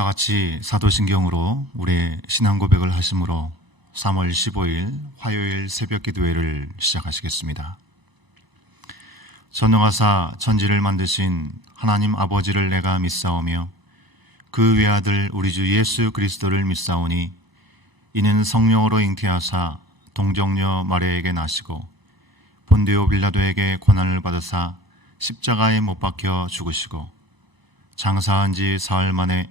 다 같이 사도신경으로 우리의 신앙 고백을 하심으로 3월 15일 화요일 새벽 기도회를 시작하시겠습니다. 전능하사 천지를 만드신 하나님 아버지를 내가 믿사오며 그 외아들 우리 주 예수 그리스도를 믿사오니 이는 성령으로 잉태하사 동정녀 마리아에게 나시고 본디오 빌라도에게 고난을 받으사 십자가에 못 박혀 죽으시고 장사한 지 사흘 만에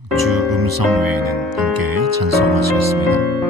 주 음성 외에는 함께 찬송하시겠습니다.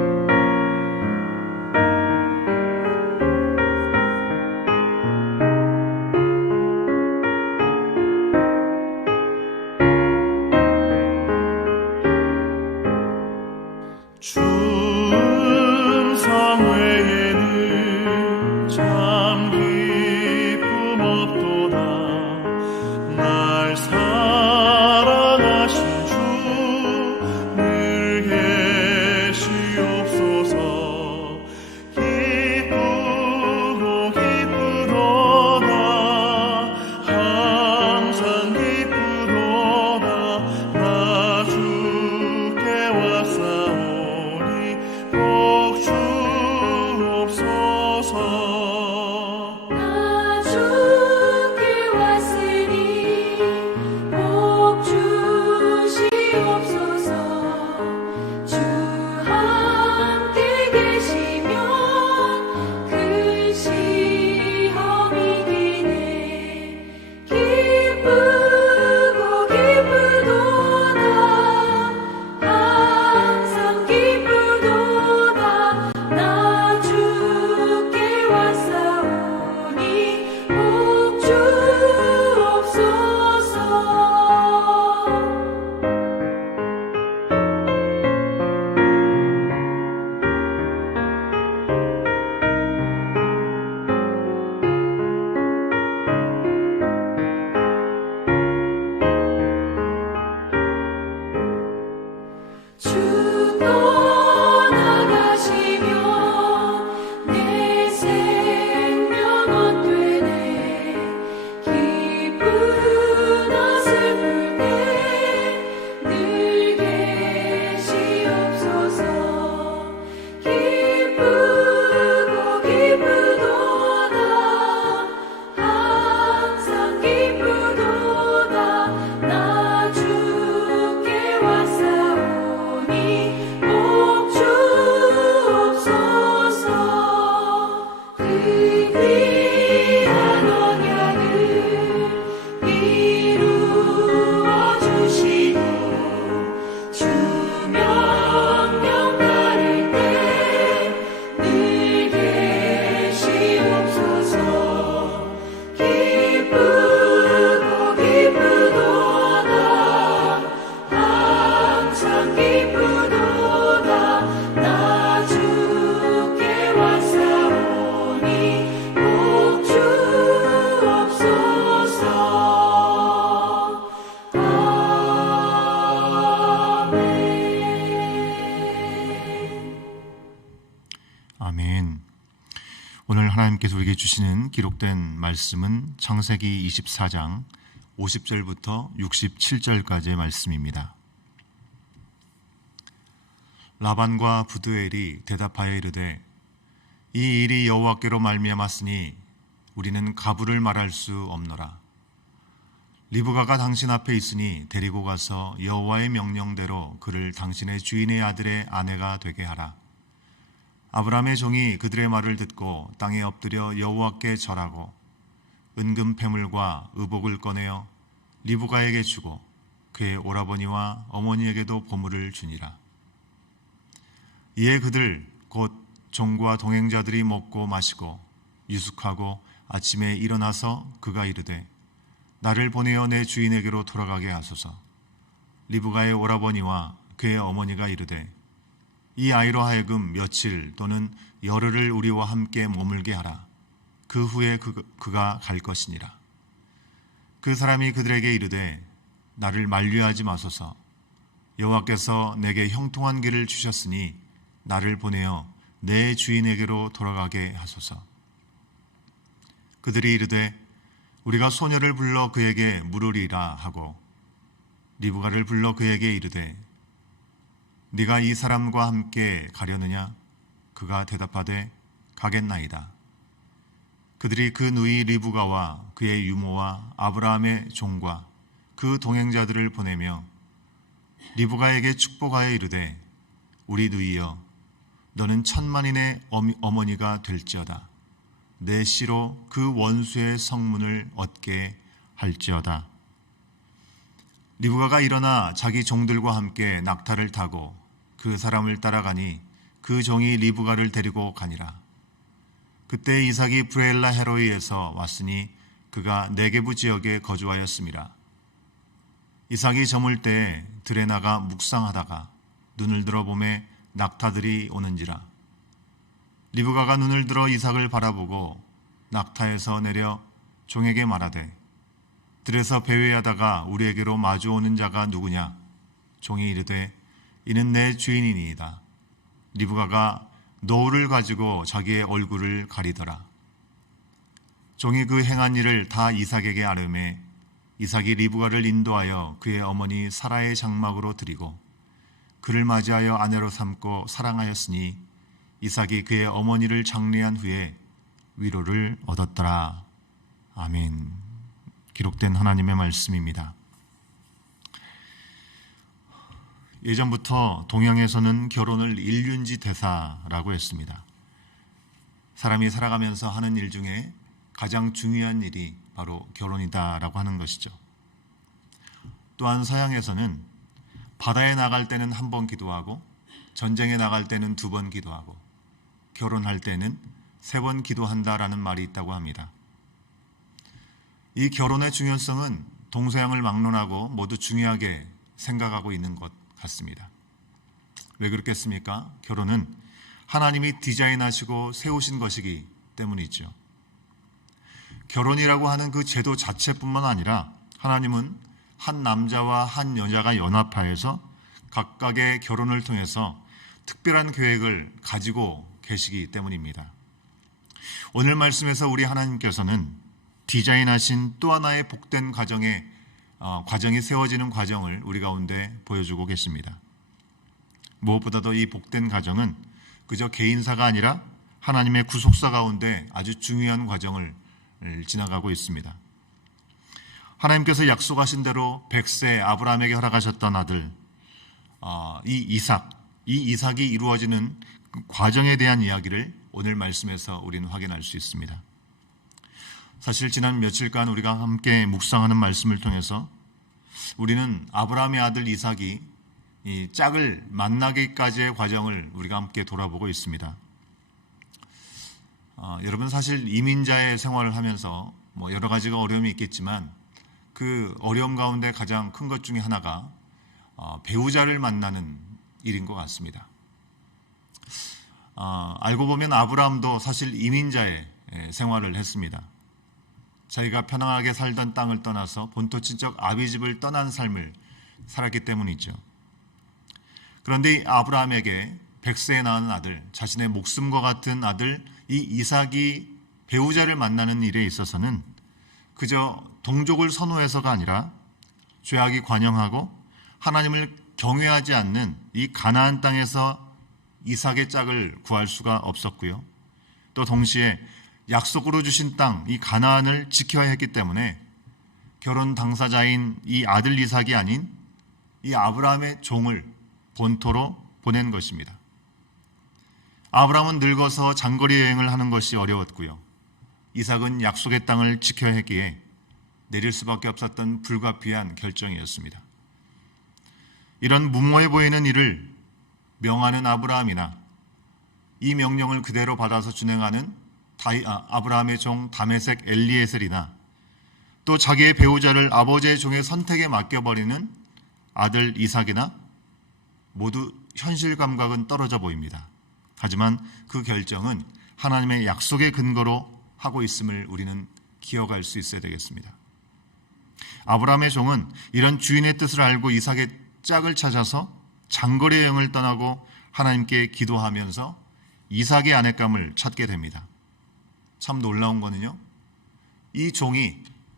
말씀은 창세기 24장 50절부터 67절까지의 말씀입니다. 라반과 부두엘이 대답하여 이르되 이 일이 여호와께로 말미암았으니 우리는 가부를 말할 수 없노라. 리브가가 당신 앞에 있으니 데리고 가서 여호와의 명령대로 그를 당신의 주인의 아들의 아내가 되게 하라. 아브라함의 종이 그들의 말을 듣고 땅에 엎드려 여호와께 절하고 은금 패물과 의복을 꺼내어 리브가에게 주고 그의 오라버니와 어머니에게도 보물을 주니라. 이에 그들 곧 종과 동행자들이 먹고 마시고 유숙하고 아침에 일어나서 그가 이르되 나를 보내어 내 주인에게로 돌아가게 하소서. 리브가의 오라버니와 그의 어머니가 이르되 이 아이로 하여금 며칠 또는 열흘을 우리와 함께 머물게 하라. 그 후에 그, 그가 갈 것이니라. 그 사람이 그들에게 이르되 나를 만류하지 마소서. 여호와께서 내게 형통한 길을 주셨으니 나를 보내어 내 주인에게로 돌아가게 하소서. 그들이 이르되 우리가 소녀를 불러 그에게 물으리라 하고 리브가를 불러 그에게 이르되 네가 이 사람과 함께 가려느냐 그가 대답하되 가겠나이다 그들이 그 누이 리브가와 그의 유모와 아브라함의 종과 그 동행자들을 보내며 리브가에게 축복하여 이르되 우리 누이여 너는 천만인의 어머니가 될지어다 내 씨로 그 원수의 성문을 얻게 할지어다. 리브가가 일어나 자기 종들과 함께 낙타를 타고 그 사람을 따라가니 그 종이 리브가를 데리고 가니라. 그때 이삭이 브레일라 헤로이에서 왔으니 그가 네게부 지역에 거주하였습니다. 이삭이 저물 때 들에 나가 묵상하다가 눈을 들어 보매 낙타들이 오는지라. 리브가가 눈을 들어 이삭을 바라보고 낙타에서 내려 종에게 말하되 들에서 배회하다가 우리에게로 마주오는 자가 누구냐 종이 이르되 이는 내 주인이니이다 리브가가 노를 가지고 자기의 얼굴을 가리더라 종이 그 행한 일을 다 이삭에게 아뢰매 이삭이 리브가를 인도하여 그의 어머니 사라의 장막으로 드리고 그를 맞이하여 아내로 삼고 사랑하였으니 이삭이 그의 어머니를 장례한 후에 위로를 얻었더라. 아멘. 기록된 하나님의 말씀입니다. 예전부터 동양에서는 결혼을 일륜지 대사라고 했습니다. 사람이 살아가면서 하는 일 중에 가장 중요한 일이 바로 결혼이다라고 하는 것이죠. 또한 서양에서는 바다에 나갈 때는 한 번 기도하고 전쟁에 나갈 때는 두 번 기도하고 결혼할 때는 세 번 기도한다라는 말이 있다고 합니다. 이 결혼의 중요성은 동서양을 막론하고 모두 중요하게 생각하고 있는 것 같습니다. 왜 그렇겠습니까? 결혼은 하나님이 디자인하시고 세우신 것이기 때문이죠. 결혼이라고 하는 그 제도 자체뿐만 아니라 하나님은 한 남자와 한 여자가 연합하여서 각각의 결혼을 통해서 특별한 계획을 가지고 계시기 때문입니다. 오늘 말씀에서 우리 하나님께서는 디자인하신 또 하나의 복된 과정의 어, 과정이 세워지는 과정을 우리 가운데 보여주고 계십니다. 무엇보다도 이 복된 과정은 그저 개인사가 아니라 하나님의 구속사 가운데 아주 중요한 과정을 지나가고 있습니다. 하나님께서 약속하신 대로 백세 아브라함에게 허락하셨던 아들 어, 이 이삭, 이 이삭이 이루어지는 그 과정에 대한 이야기를 오늘 말씀에서 우리는 확인할 수 있습니다. 사실 지난 며칠간 우리가 함께 묵상하는 말씀을 통해서 우리는 아브라함의 아들 이삭이 이 짝을 만나기까지의 과정을 우리가 함께 돌아보고 있습니다. 어, 여러분 사실 이민자의 생활을 하면서 뭐 여러 가지가 어려움이 있겠지만 그 어려움 가운데 가장 큰 것 중에 하나가 어, 배우자를 만나는 일인 것 같습니다. 어, 알고 보면 아브라함도 사실 이민자의 예, 생활을 했습니다. 자기가 편안하게 살던 땅을 떠나서 본토 친척 아비 집을 떠난 삶을 살았기 때문이죠. 그런데 이 아브라함에게 백세에 낳은 아들, 자신의 목숨과 같은 아들 이 이삭이 배우자를 만나는 일에 있어서는 그저 동족을 선호해서가 아니라 죄악이 관영하고 하나님을 경외하지 않는 이 가나안 땅에서 이삭의 짝을 구할 수가 없었고요. 또 동시에 약속으로 주신 땅, 이 가나안을 지켜야 했기 때문에 결혼 당사자인 이 아들 이삭이 아닌 이 아브라함의 종을 본토로 보낸 것입니다. 아브라함은 늙어서 장거리 여행을 하는 것이 어려웠고요. 이삭은 약속의 땅을 지켜야 했기에 내릴 수밖에 없었던 불가피한 결정이었습니다. 이런 무모해 보이는 일을 명하는 아브라함이나 이 명령을 그대로 받아서 준행하는 다이, 아, 아브라함의 종 다메섹 엘리에셀이나 또 자기의 배우자를 아버지의 종의 선택에 맡겨버리는 아들 이삭이나 모두 현실 감각은 떨어져 보입니다. 하지만 그 결정은 하나님의 약속의 근거로 하고 있음을 우리는 기억할 수 있어야 되겠습니다. 아브라함의 종은 이런 주인의 뜻을 알고 이삭의 짝을 찾아서 장거리 여행을 떠나고 하나님께 기도하면서 이삭의 아내감을 찾게 됩니다. 참 놀라운 거는요. 이 종이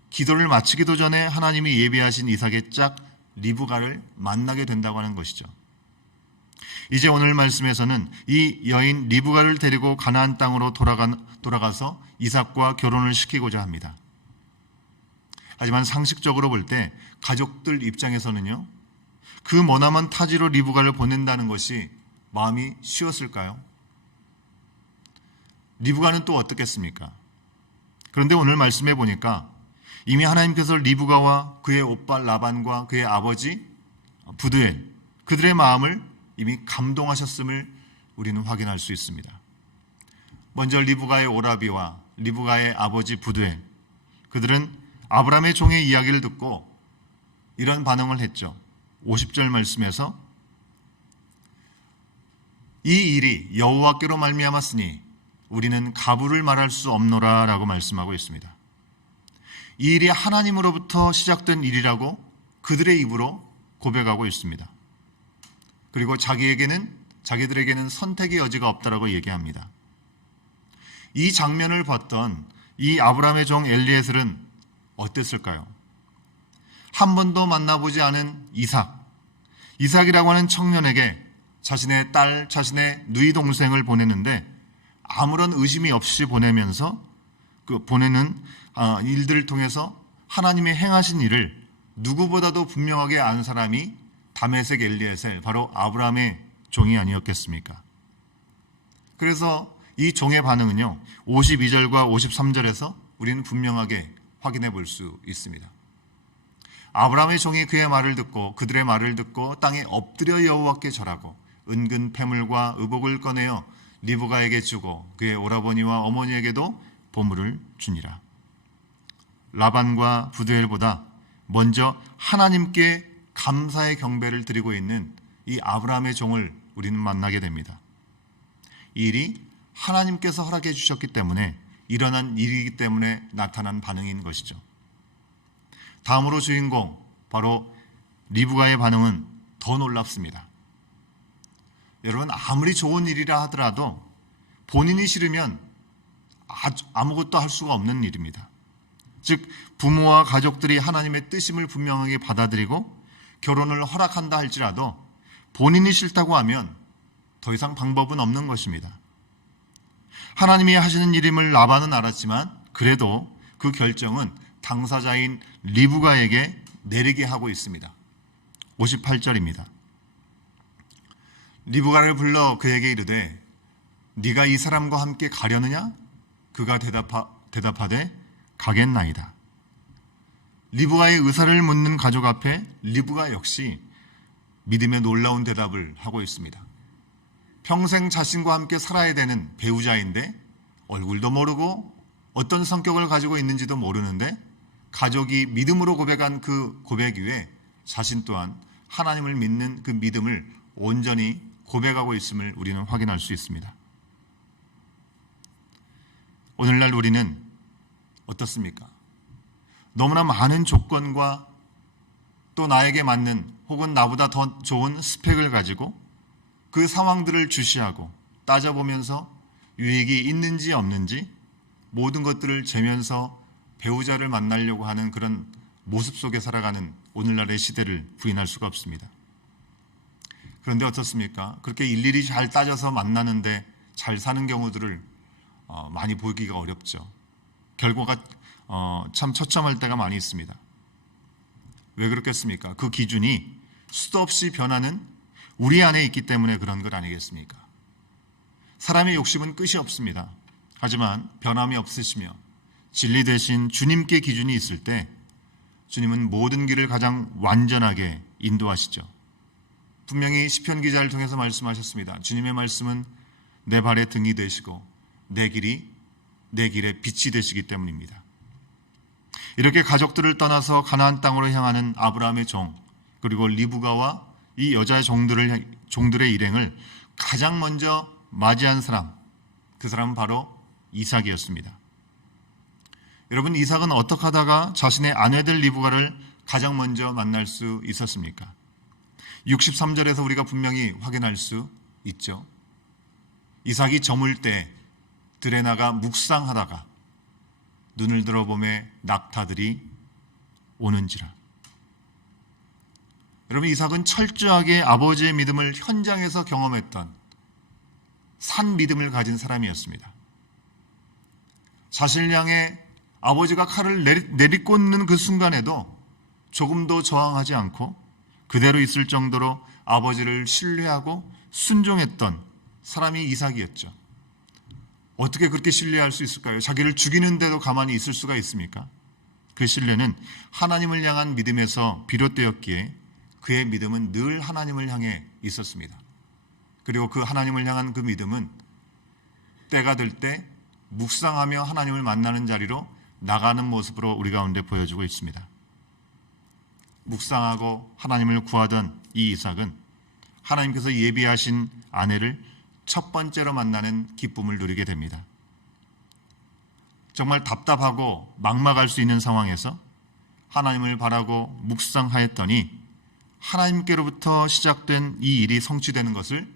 기도를 마치기도 전에 하나님이 예비하신 이삭의 짝 리브가를 만나게 된다고 하는 것이죠. 이제 오늘 말씀에서는 이 여인 리브가를 데리고 가나안 땅으로 돌아가, 돌아가서 이삭과 결혼을 시키고자 합니다. 하지만 상식적으로 볼 때 가족들 입장에서는요. 그 머나먼 타지로 리브가를 보낸다는 것이 마음이 쉬웠을까요? 리브가는 또 어떻겠습니까? 그런데 오늘 말씀해 보니까 이미 하나님께서 리브가와 그의 오빠 라반과 그의 아버지 부드엘 그들의 마음을 이미 감동하셨음을 우리는 확인할 수 있습니다. 먼저 리브가의 오라비와 리브가의 아버지 부드엘 그들은 아브라함의 종의 이야기를 듣고 이런 반응을 했죠. 50절 말씀에서 이 일이 여호와께로 말미암았으니 우리는 가부를 말할 수 없노라 라고 말씀하고 있습니다. 이 일이 하나님으로부터 시작된 일이라고 그들의 입으로 고백하고 있습니다. 그리고 자기에게는 자기들에게는 선택의 여지가 없다라고 얘기합니다. 이 장면을 봤던 이 아브라함의 종 엘리에셀은 어땠을까요? 한 번도 만나보지 않은 이삭, 이삭이라고 하는 청년에게 자신의 딸, 자신의 누이 동생을 보내는데 아무런 의심이 없이 보내면서 그 보내는 아, 일들을 통해서 하나님의 행하신 일을 누구보다도 분명하게 안 사람이 다메섹 엘리에셀 바로 아브라함의 종이 아니었겠습니까? 그래서 이 종의 반응은요 52절과 53절에서 우리는 분명하게 확인해 볼 수 있습니다. 아브라함의 종이 그의 말을 듣고 그들의 말을 듣고 땅에 엎드려 여호와께 절하고 은근 패물과 의복을 꺼내어 리브가에게 주고 그의 오라버니와 어머니에게도 보물을 주니라. 라반과 부드엘보다 먼저 하나님께 감사의 경배를 드리고 있는 이 아브라함의 종을 우리는 만나게 됩니다. 이 일이 하나님께서 허락해 주셨기 때문에 일어난 일이기 때문에 나타난 반응인 것이죠. 다음으로 주인공 바로 리브가의 반응은 더 놀랍습니다. 여러분 아무리 좋은 일이라 하더라도 본인이 싫으면 아무것도 할 수가 없는 일입니다. 즉 부모와 가족들이 하나님의 뜻임을 분명하게 받아들이고 결혼을 허락한다 할지라도 본인이 싫다고 하면 더 이상 방법은 없는 것입니다. 하나님이 하시는 일임을 라반은 알았지만 그래도 그 결정은 당사자인 리브가에게 내리게 하고 있습니다. 58절입니다. 리브가를 불러 그에게 이르되 네가 이 사람과 함께 가려느냐? 그가 대답하, 대답하되 가겠나이다. 리브가의 의사를 묻는 가족 앞에 리브가 역시 믿음의 놀라운 대답을 하고 있습니다. 평생 자신과 함께 살아야 되는 배우자인데 얼굴도 모르고 어떤 성격을 가지고 있는지도 모르는데 가족이 믿음으로 고백한 그 고백 위에 자신 또한 하나님을 믿는 그 믿음을 온전히 고백하고 있음을 우리는 확인할 수 있습니다. 오늘날 우리는 어떻습니까? 너무나 많은 조건과 또 나에게 맞는 혹은 나보다 더 좋은 스펙을 가지고 그 상황들을 주시하고 따져보면서 유익이 있는지 없는지 모든 것들을 재면서 배우자를 만나려고 하는 그런 모습 속에 살아가는 오늘날의 시대를 부인할 수가 없습니다. 그런데 어떻습니까? 그렇게 일일이 잘 따져서 만나는데 잘 사는 경우들을 어, 많이 보기가 어렵죠. 결과가 어, 참 처참할 때가 많이 있습니다. 왜 그렇겠습니까? 그 기준이 수도 없이 변하는 우리 안에 있기 때문에 그런 것 아니겠습니까? 사람의 욕심은 끝이 없습니다. 하지만 변함이 없으시며 진리 대신 주님께 기준이 있을 때 주님은 모든 길을 가장 완전하게 인도하시죠. 분명히 시편 기자를 통해서 말씀하셨습니다. 주님의 말씀은 내 발의 등이 되시고 내 길이 내 길의 빛이 되시기 때문입니다. 이렇게 가족들을 떠나서 가나안 땅으로 향하는 아브라함의 종 그리고 리브가와 이 여자 종들을 종들의 일행을 가장 먼저 맞이한 사람 그 사람은 바로 이삭이었습니다. 여러분 이삭은 어떻게 하다가 자신의 아내들 리브가를 가장 먼저 만날 수 있었습니까? 63절에서 우리가 분명히 확인할 수 있죠. 이삭이 저물 때 들에 나가 묵상하다가 눈을 들어보매 낙타들이 오는지라. 여러분 이삭은 철저하게 아버지의 믿음을 현장에서 경험했던 산 믿음을 가진 사람이었습니다. 자신을 향해 아버지가 칼을 내리, 내리꽂는 그 순간에도 조금도 저항하지 않고 그대로 있을 정도로 아버지를 신뢰하고 순종했던 사람이 이삭이었죠. 어떻게 그렇게 신뢰할 수 있을까요? 자기를 죽이는데도 가만히 있을 수가 있습니까? 그 신뢰는 하나님을 향한 믿음에서 비롯되었기에 그의 믿음은 늘 하나님을 향해 있었습니다. 그리고 그 하나님을 향한 그 믿음은 때가 될 때 묵상하며 하나님을 만나는 자리로 나가는 모습으로 우리 가운데 보여주고 있습니다. 묵상하고 하나님을 구하던 이 이삭은 하나님께서 예비하신 아내를 첫 번째로 만나는 기쁨을 누리게 됩니다. 정말 답답하고 막막할 수 있는 상황에서 하나님을 바라고 묵상하였더니 하나님께로부터 시작된 이 일이 성취되는 것을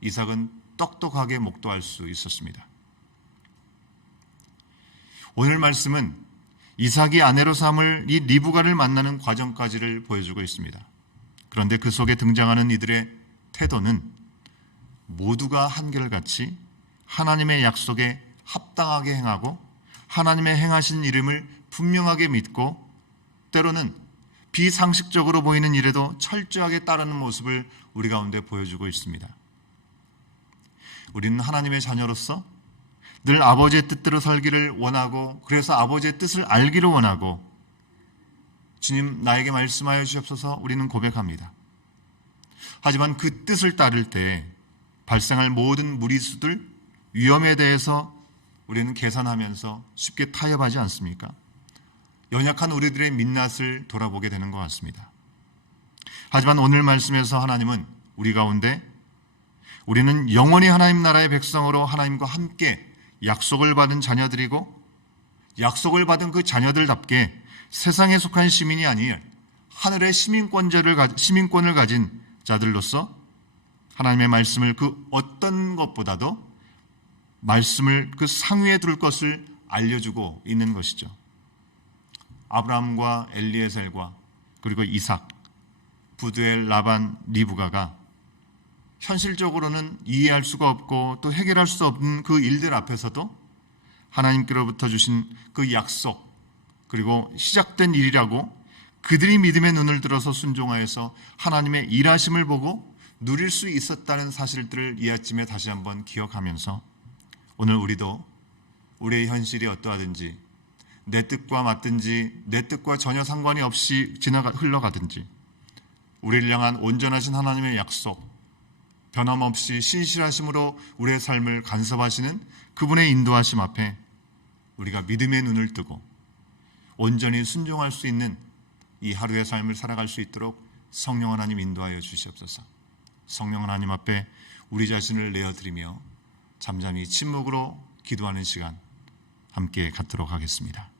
이삭은 똑똑하게 목도할 수 있었습니다. 오늘 말씀은 이삭이 아내로 삼을 이 리브가를 만나는 과정까지를 보여주고 있습니다. 그런데 그 속에 등장하는 이들의 태도는 모두가 한결같이 하나님의 약속에 합당하게 행하고 하나님의 행하신 이름을 분명하게 믿고 때로는 비상식적으로 보이는 일에도 철저하게 따르는 모습을 우리 가운데 보여주고 있습니다. 우리는 하나님의 자녀로서 늘 아버지의 뜻대로 살기를 원하고 그래서 아버지의 뜻을 알기를 원하고 주님 나에게 말씀하여 주옵소서 우리는 고백합니다. 하지만 그 뜻을 따를 때 발생할 모든 무리수들 위험에 대해서 우리는 계산하면서 쉽게 타협하지 않습니까? 연약한 우리들의 민낯을 돌아보게 되는 것 같습니다. 하지만 오늘 말씀에서 하나님은 우리 가운데 우리는 영원히 하나님 나라의 백성으로 하나님과 함께 약속을 받은 자녀들이고 약속을 받은 그 자녀들답게 세상에 속한 시민이 아닌 하늘의 시민권자를 가- 시민권을 가진 자들로서 하나님의 말씀을 그 어떤 것보다도 말씀을 그 상위에 둘 것을 알려주고 있는 것이죠. 아브라함과 엘리에셀과 그리고 이삭, 부두엘, 라반, 리브가가 현실적으로는 이해할 수가 없고 또 해결할 수 없는 그 일들 앞에서도 하나님께로부터 주신 그 약속 그리고 시작된 일이라고 그들이 믿음의 눈을 들어서 순종하여서 하나님의 일하심을 보고 누릴 수 있었다는 사실들을 이 아침에 다시 한번 기억하면서 오늘 우리도 우리의 현실이 어떠하든지 내 뜻과 맞든지 내 뜻과 전혀 상관이 없이 지나가 흘러가든지 우리를 향한 온전하신 하나님의 약속 변함없이 신실하심으로 우리의 삶을 간섭하시는 그분의 인도하심 앞에 우리가 믿음의 눈을 뜨고 온전히 순종할 수 있는 이 하루의 삶을 살아갈 수 있도록 성령 하나님 인도하여 주시옵소서. 성령 하나님 앞에 우리 자신을 내어드리며 잠잠히 침묵으로 기도하는 시간 함께 갖도록 하겠습니다.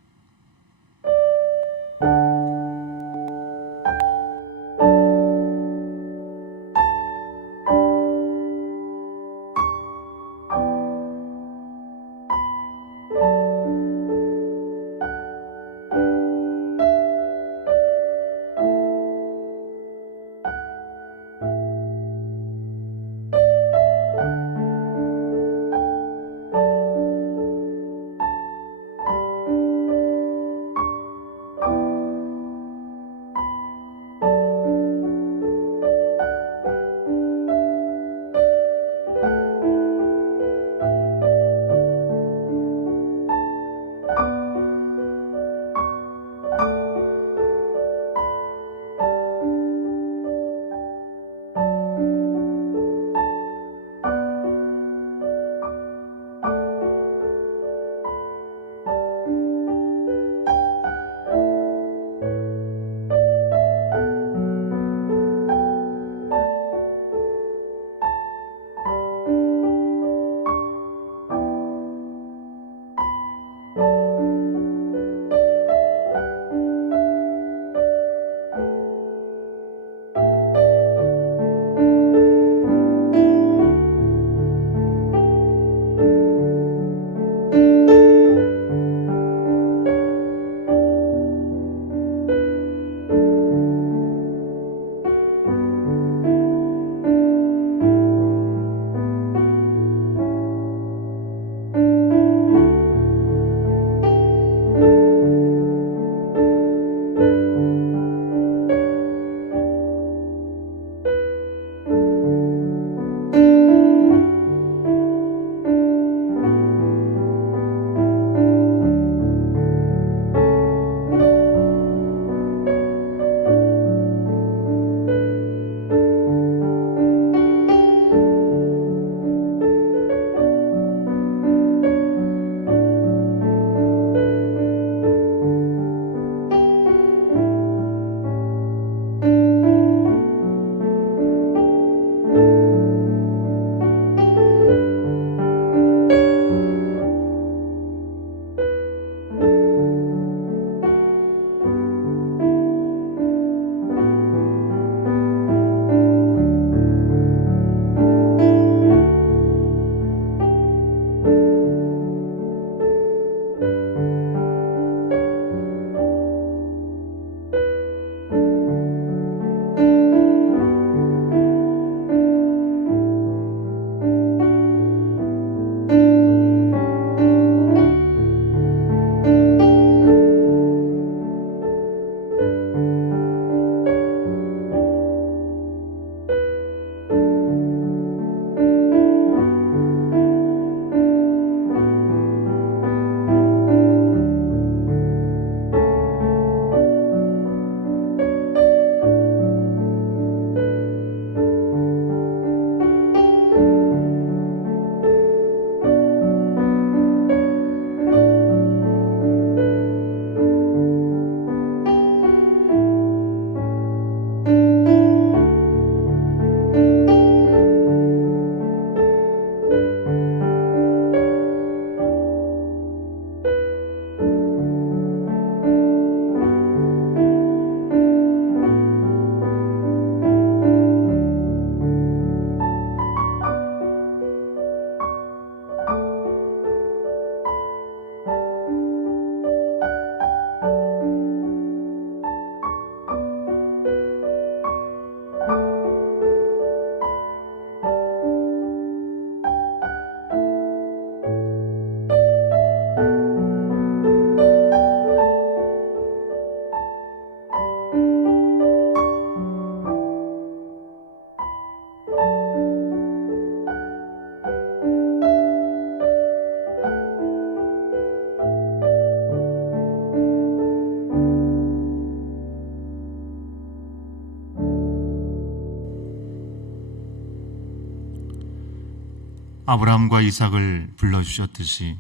아브라함과 이삭을 불러주셨듯이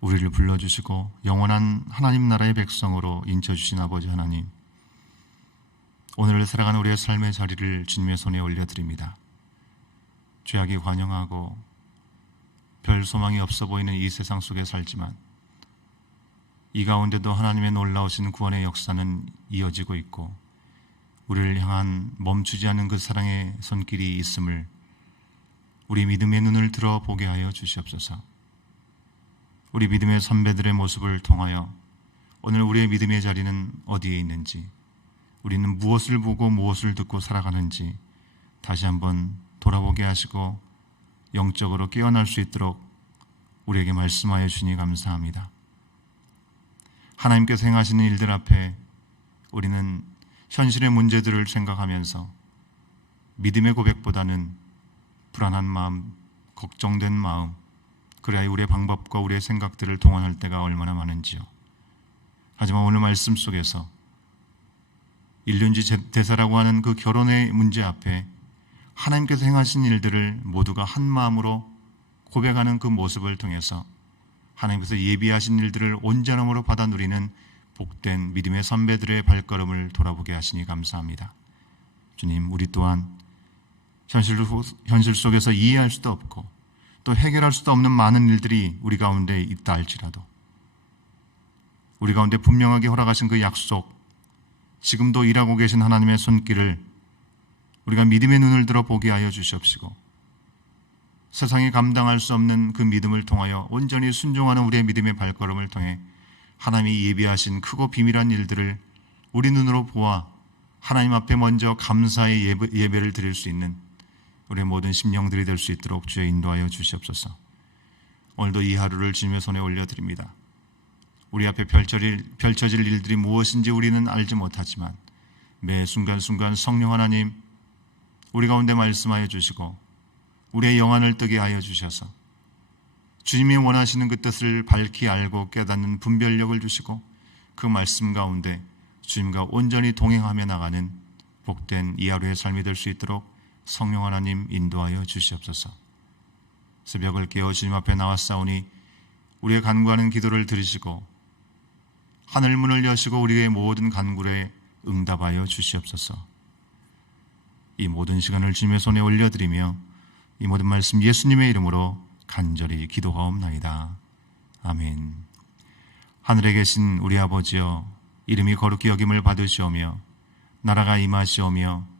우리를 불러주시고 영원한 하나님 나라의 백성으로 인쳐주신 아버지 하나님 오늘을 살아가는 우리의 삶의 자리를 주님의 손에 올려드립니다. 죄악이 관영하고 별 소망이 없어 보이는 이 세상 속에 살지만 이 가운데도 하나님의 놀라우신 구원의 역사는 이어지고 있고 우리를 향한 멈추지 않는 그 사랑의 손길이 있음을 우리 믿음의 눈을 들어 보게 하여 주시옵소서. 우리 믿음의 선배들의 모습을 통하여 오늘 우리의 믿음의 자리는 어디에 있는지 우리는 무엇을 보고 무엇을 듣고 살아가는지 다시 한번 돌아보게 하시고 영적으로 깨어날 수 있도록 우리에게 말씀하여 주니 감사합니다. 하나님께서 행하시는 일들 앞에 우리는 현실의 문제들을 생각하면서 믿음의 고백보다는 불안한 마음, 걱정된 마음, 그래야 우리의 방법과 우리의 생각들을 동원할 때가 얼마나 많은지요. 하지만 오늘 말씀 속에서 일륜지 대사라고 하는 그 결혼의 문제 앞에 하나님께서 행하신 일들을 모두가 한 마음으로 고백하는 그 모습을 통해서 하나님께서 예비하신 일들을 온전함으로 받아 누리는 복된 믿음의 선배들의 발걸음을 돌아보게 하시니 감사합니다. 주님, 우리 또한 현실, 현실 속에서 이해할 수도 없고 또 해결할 수도 없는 많은 일들이 우리 가운데 있다 할지라도 우리 가운데 분명하게 허락하신 그 약속, 지금도 일하고 계신 하나님의 손길을 우리가 믿음의 눈을 들어 보게 하여 주시옵시고 세상이 감당할 수 없는 그 믿음을 통하여 온전히 순종하는 우리의 믿음의 발걸음을 통해 하나님이 예비하신 크고 비밀한 일들을 우리 눈으로 보아 하나님 앞에 먼저 감사의 예배, 예배를 드릴 수 있는 우리의 모든 심령들이 될 수 있도록 주여 인도하여 주시옵소서. 오늘도 이 하루를 주님의 손에 올려드립니다. 우리 앞에 펼쳐질, 펼쳐질 일들이 무엇인지 우리는 알지 못하지만 매 순간순간 성령 하나님 우리 가운데 말씀하여 주시고 우리의 영안을 뜨게 하여 주셔서 주님이 원하시는 그 뜻을 밝히 알고 깨닫는 분별력을 주시고 그 말씀 가운데 주님과 온전히 동행하며 나가는 복된 이 하루의 삶이 될 수 있도록 성령 하나님 인도하여 주시옵소서. 새벽을 깨어 주님 앞에 나왔사오니 우리의 간구하는 기도를 들으시고 하늘 문을 여시고 우리의 모든 간굴에 응답하여 주시옵소서. 이 모든 시간을 주님의 손에 올려드리며 이 모든 말씀 예수님의 이름으로 간절히 기도하옵나이다. 아멘. 하늘에 계신 우리 아버지여 이름이 거룩히 여김을 받으시오며 나라가 임하시오며